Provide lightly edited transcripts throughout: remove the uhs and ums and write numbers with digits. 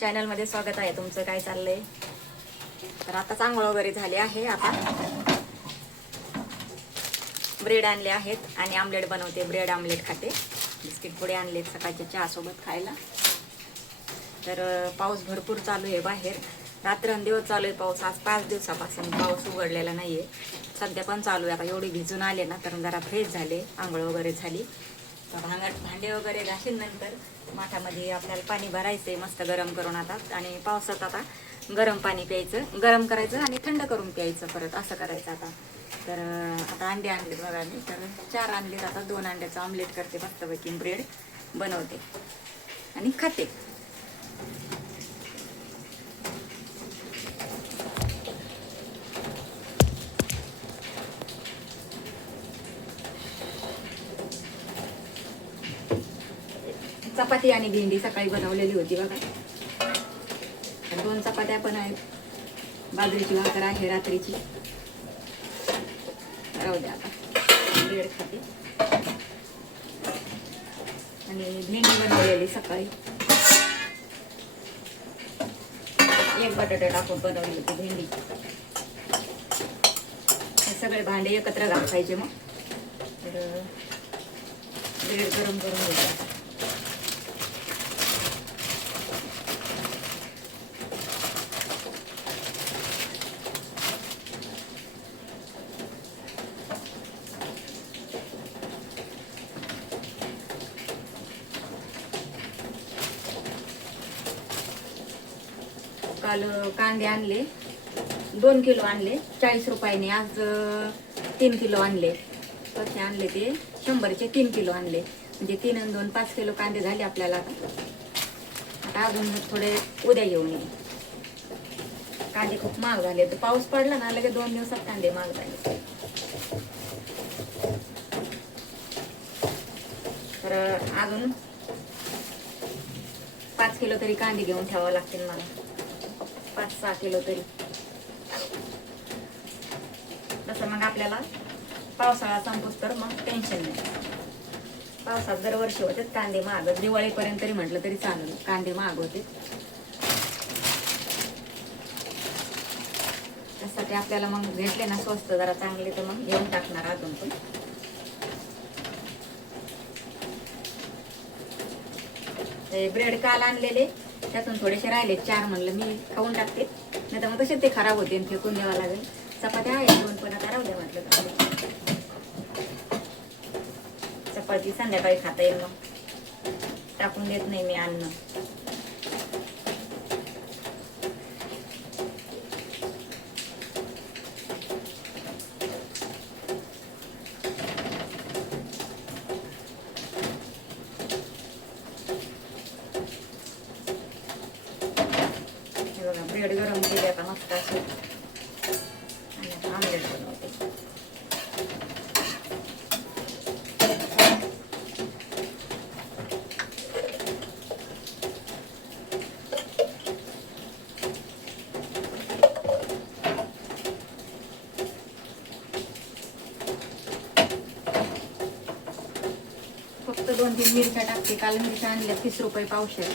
चॅनलमध्ये स्वागत आहे तुमचं. काय चाललंय? तर आता आंघोळ वगैरे झाले आहे. आता ब्रेड आणले आहेत आणि आमलेट बनवते. ब्रेड आमलेट खाते. बिस्किट पुडे आणलेत सकाळच्या चहासोबत खायला. तर पाऊस भरपूर चालू आहे बाहेर. रात्रंदिवस चालू आहे पाऊस. आज 5 दिवसापासून पाऊस उघडलेला नाहीये. सध्या पण चालू आहे. आता एवढी भिजून आले ना तर जरा फ्रेश झाले. आंघोळ वगैरे झाली. तर भांडे वगैरे घाशील नंतर माठामध्ये आपल्याला पाणी भरायचंय मस्त गरम करून आता. आणि पावसात आता गरम पाणी प्यायचं, गरम करायचं आणि थंड करून प्यायचं परत, असं करायचं आता. तर आता अंडे आणलेत बघा मी. तर 4 आणलेत. आता 2 अंड्याचं ऑमलेट करते मस्तपैकी. ब्रेड बनवते आणि खाते. चपाती आणि भेंडी सकाळी बनवलेली होती बघा. 2 चपात्या पण आहेत. बाजरीची भाकर आहे रात्रीची. राहू द्या आता. ब्रेड खाते. आणि भेंडी बनवलेली सकाळी. 1 बटाटा टाकून बनवली होती भेंडी. हे सगळे भांडे एकत्र घासायचे मग. तर ब्रेड गरम करून घ्यायचं. काल कांदे आणले 2 किलो आणले 40 रुपयाने. आज 3 किलो आणले. कसे आणले ते 100चे 3 किलो आणले. म्हणजे 3 आणि 2 5 किलो कांदे झाले आपल्याला. आता अजून थोडे उद्या घेऊन येईल. कांदे खूप महाग झाले. तर पाऊस पडला ना लगेच 2 दिवसात कांदे महाग झाले. तर अजून 5 किलो तरी कांदे घेऊन ठेवावं लागतील मला. 5-6 किलो तरी. तसं मग आपल्याला पावसाळा संपूस तर मग टेन्शन नाही. पावसात दरवर्षी होते कांदे महाग. दिवाळीपर्यंत तरी म्हटलं तरी चालेल. कांदे महाग होते. त्यासाठी आपल्याला मग भेटले ना स्वस्त जरा चांगले तर मग घेऊन टाकणार अजून पण. ते ब्रेड काल आणलेले त्यातून थोडेसे राहिले 4. म्हणलं मी खाऊन टाकते, नाही तर मग तसे ते खराब होते फेकून द्यावं लागेल. चपात्या आहे 2 पण आता राहू द्या म्हटलं. चपाती संध्याकाळी खाता येईल मग. टाकून देत नाही मी अन्न. ब्रेड गरम केले आता मस्त असे. आणि आता आमलेट बनवते. फक्त 2-3 मिरच्या टाकते. काल मिरच्या आणल्या 30 रुपये पावशेर.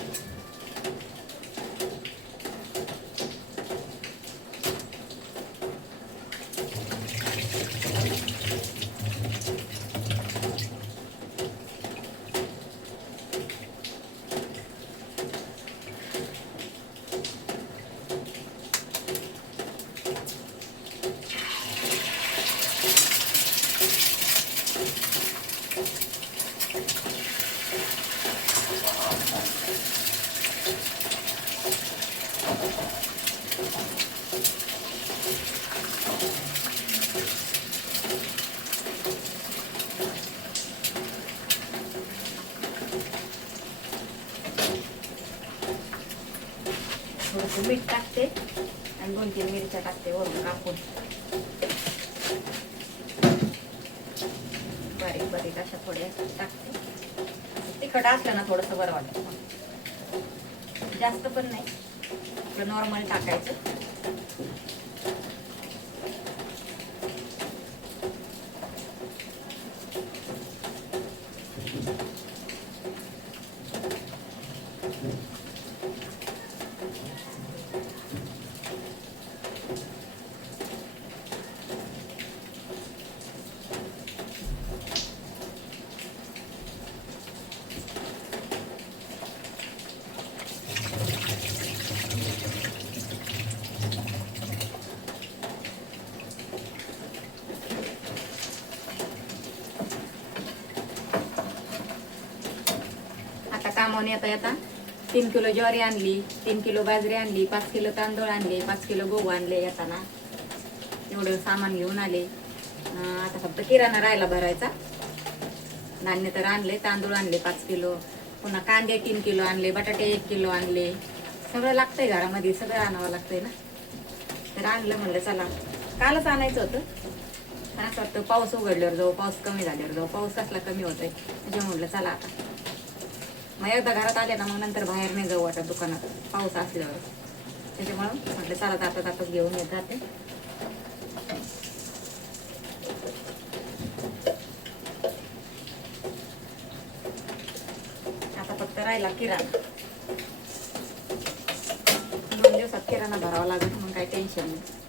थोडंसं मीठ टाकते आणि 2-3 मिरच्या टाकते वरून कापून. बारीक बारीक अशा थोड्या टाकते. तिखट असलं ना थोडंसं बरं वाटतं. जास्त पण नाही, नॉर्मल टाकायचं. जाऊन येता येता 3 किलो ज्वारी आणली, 3 किलो बाजरी आणली, 5 किलो तांदूळ आणले, 5 किलो गहू आणले येताना. एवढं सामान घेऊन आले. आता फक्त किराणा राहिला भरायचा. धान्य तर आणले, तांदूळ आणले 5 किलो, पुन्हा कांदे 3 किलो आणले, बटाटे 1 किलो आणले. सगळं लागतंय घरामध्ये, सगळं आणावं लागतंय ना. तर आणलं, म्हणलं चला कालच आणायचं होतं. असं वाटतं पाऊस उघडल्यावर जाऊ, पाऊस कमी झाल्यावर जाऊ. पाऊस कसला कमी होतोय म्हणजे म्हटलं चला आता. मग एकदा घरात आले ना मग नंतर बाहेर नाही जाऊ वाटत दुकानात पाऊस असल्यावर. त्याच्यामुळं म्हटलं चला ताटाच घेऊन येत जाते. आता फक्त राहिला किराणा. 2 दिवसात किराणा भरावा लागेल, मग काही टेन्शन नाही.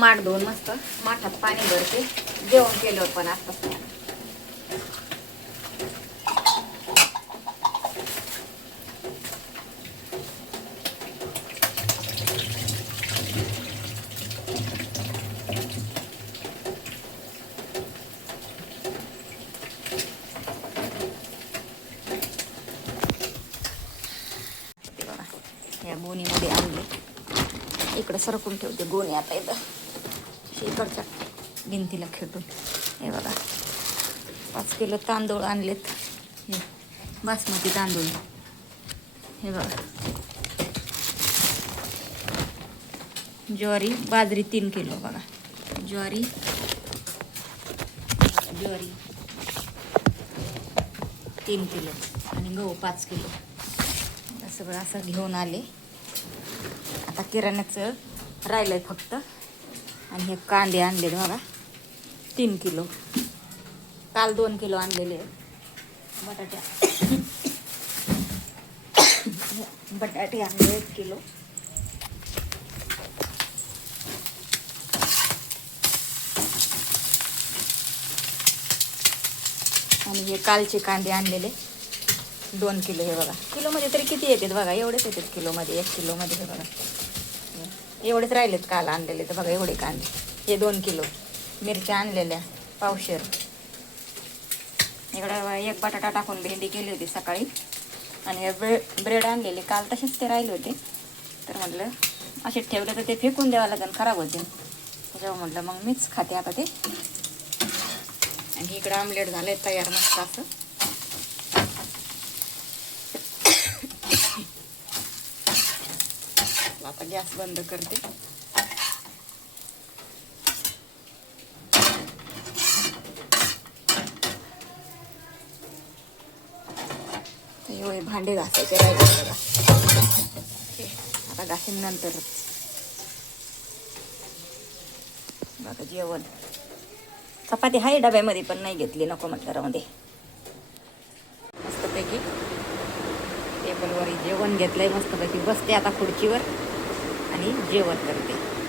माठ धुवून मस्त माठात पाणी भरते. जेवण केल्यावर पण असतात. या गोणीमध्ये आणले, इकडे सरकून ठेवते गोणी. आता इथं इकडच्या भिंतीला खेटून हे बघा 5 किलो तांदूळ आणलेत. हे बासमती तांदूळ. हे बघा ज्वारी बाजरी 3 किलो. बघा ज्वारी 3 किलो आणि गहू 5 किलो. सगळं असं घेऊन आले. आता किराण्याचं राहिलंय फक्त. आणि हे कांदे आणले बघा 3 किलो. काल 2 किलो आणलेले. बटाटे आणले 1 किलो. आणि हे कालचे कांदे आणलेले 2 किलो. हे बघा किलोमध्ये तरी किती येतात बघा, एवढेच येतात किलोमध्ये. 1 किलोमध्ये हे बघा एवढेच राहिलेत काल आणलेले. तर बघा एवढे कांदे. हे 2 किलो. मिरच्या आणलेल्या पावशेर. इकडं 1 बटाटा टाकून भेंडी केली होती सकाळी. आणि हे ब्रेड आणलेले काल तसेच ते राहिले होते. तर म्हटलं असे ठेवले तर ते फेकून द्यावं लागेल, खराब होते. त्याच्यावर म्हटलं मग मीच खाते आता ते. आणि इकडं आमलेट झालंय तयार मस्त असं. आता गॅस बंद करते. एवढे भांडे घासायचे राहिले बघा. आता घासीन नंतरच. बघा जेवण चपाती आहे डब्यामध्ये पण नाही घेतली, नको म्हटलं मध्ये. मस्तपैकी टेबलवर जेवण घेतलंय मस्तपैकी. बसते आता खुर्चीवर आणि जेवण करते.